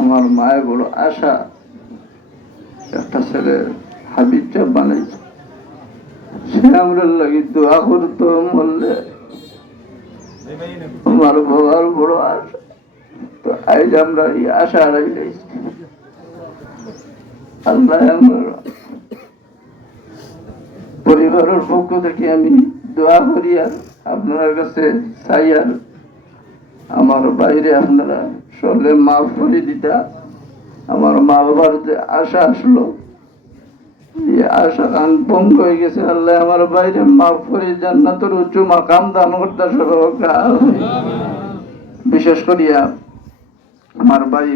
আমার মায়ের বড় আশা একটা ছেলে হাবিব চাপ বানাইছে, সে আমরা লাগি দোয়া করতো বললে আমার বাবার বড় আশা। তো আজ আমরা এই আশা হারাই যাইছি। আল্লাহ আমার পরিবারের পক্ষ থেকে আমি দোয়া করি আর আপনার কাছে চাই, আর আমার বাইরে আপনারা সলে মাফ করে দিতা। আমার মা বাবার যে আশা আসলো, এই আশা কান ভঙ্গ হয়ে গেছে। আল্লাহ আমার বাইরে মাফ করে জান্নাতের উচ্চ মাকাম দান করতে সর্বকা। বিশেষ করিয়া আমার ভাই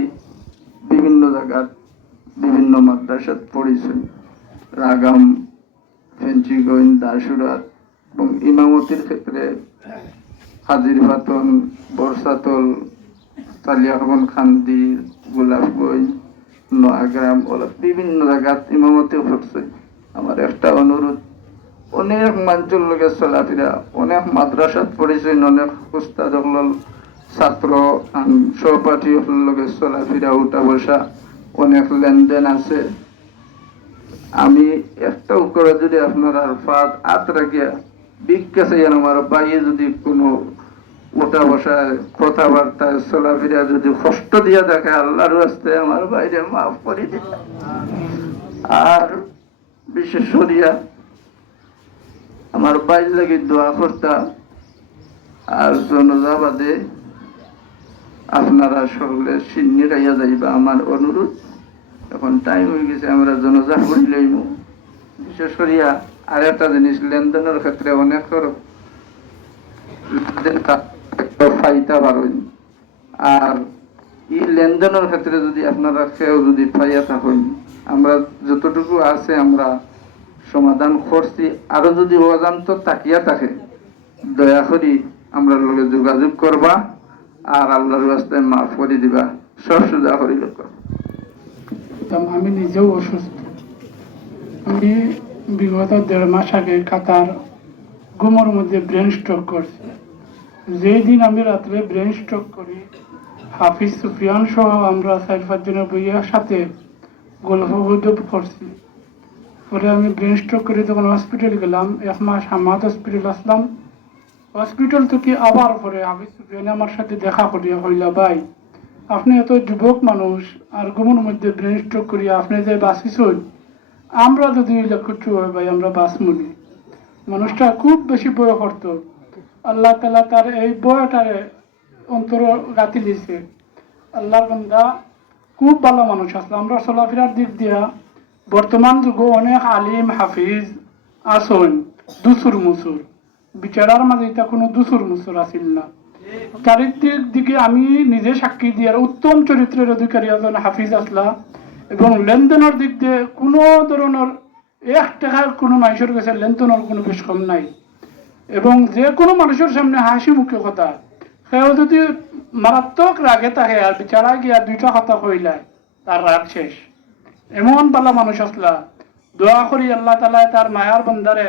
বিভিন্ন জায়গার বিভিন্ন মাদ্রাসাত পড়েছেন, রাগাম, ফেঞ্চিগঞ্জ, দাসুরাত, এবং ইমামতির ক্ষেত্রে হাজির বাতন, বর্ষাতল, তালিয়াখন, খান্দি, গোলাপগঞ্জ, নোয়াগ্রাম, বিভিন্ন জায়গাত ইমামতি করছে। আমার একটা অনুরোধ, অনেক মানুষের লোকের চলাফেরা, অনেক মাদ্রাসাত পড়েছেন, অনেক উস্তাদ হল, ছাত্র সহপাঠী লোকের চলাফেরা, উঠা বসা, অনেক লেনদেন আছে। আমি একটা করে যদি আপনারা ফাঁদ হাত রাখিয়া বিজ্ঞাসে আমার বাইরে যদি কোনো ওটা বসায় কথাবার্তায় চলাফেরা যদি কষ্ট দিয়া দেখে, আল্লাহর রাস্তে আমার বাইরে মাফ করে দিত। আর বিশেষ করিয়া আমার বাইর লাগে দোয়া করতাম। আর জনজাবাদে আপনারা সকলে সিন্নি গাইয়া যাইবা আমার অনুরোধ। এখন টাইম হয়ে গেছে, আমরা জনজা করি লইব। বিশেষ করিয়া আর একটা জিনিস, লেনদেনের ক্ষেত্রে অনেক ফাইতা পারেন। আর এই লেনদেনের ক্ষেত্রে যদি আপনারা কেউ যদি পাইয়া থাকেন, আমরা যতটুকু আছে আমরা সমাধান করছি। আরো যদি অজান্ত তাকিয়া থাকে, দয়া করি আমরা লগে যোগাযোগ করবা আর আল্লাহর রাস্তায় মাফ করে দিবা। সব সুজা করি লোক। আমি নিজেও অসুস্থ। আমি বিগত 1.5 মাস আগে কাতার ঘুমের মধ্যে ব্রেন স্ট্রোক করছি। যেই দিন আমি রাত্রে ব্রেন স্ট্রোক করি, হাফিজ সুফিয়ান সহ আমরা 4-5 জনের বইয়ের সাথে গল্প গুজব করছি। পরে আমি ব্রেন স্ট্রোক করে তখন হসপিটালে গেলাম, 1 মাস হামাদ হসপিটাল আসলাম। হসপিটাল থেকে আবার পরে হাফিজ সুফিয়ান আমার সাথে দেখা করিয়া হইলা, ভাই আপনি এত যুবক মানুষ আর ঘুমের মধ্যে ব্রেন স্ট্রোক করিয়া আপনি যে বাঁচিছেন, আমরা যদি লক্ষ্য হয় ভাই আমরা বাঁচমনি। মানুষটা খুব বেশি বয় করতো। আল্লাহ তাআলা তার এই বয়টারে অন্তর গাতি দিয়েছে। আল্লাহর বান্দা খুব ভালো মানুষ আসলে। আমরা চলাফেরার দিক দিয়া বর্তমান যুগে অনেক আলিম হাফিজ আসন, দুসুর মুসুর বিচারার মাঝে এটা কোনো দুসুর মুসুর আসিল না। চারিত্রিক দিকে আমি নিজে সাক্ষী দিয়ার উত্তম চরিত্রের অধিকারী একজন হাফিজ আসলা, এবং লেনদেনের দিক দিয়ে কোনো ধরনের 1 টাকার কোনো মানুষের কাছে লেনদেনের কোনো বেশ কম নাই। এবং যে কোনো মানুষের সামনে হাসি মুখে কথা, সেও যদি মারাত্মক রাগে থাকে আর বিচারা গিয়া 2টা কথা কইলায় তার রাগ শেষ। এমন ভালো মানুষ আসলা। দোয়া করি আল্লাহ তাআলা তার মায়ার বান্দারে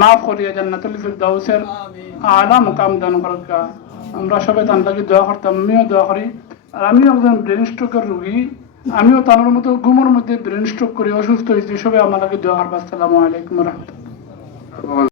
মাফ করিয়া জান্নাতুল ফিরদাউসের আলা মুকাম দান করুকা। আমরা সবাই তার লাগি দোয়া করতাম, আমিও দোয়া করি। আর আমিও একজন ব্রেন স্ট্রোকের রোগী, আমিও তার মতো ঘুমের মধ্যে ব্রেন স্ট্রোক করে অসুস্থ হয়েছি। সবাই আমার লাগে দোয়া করবা। আসসালামু আলাইকুম ওয়া রাহমাতুল্লাহ।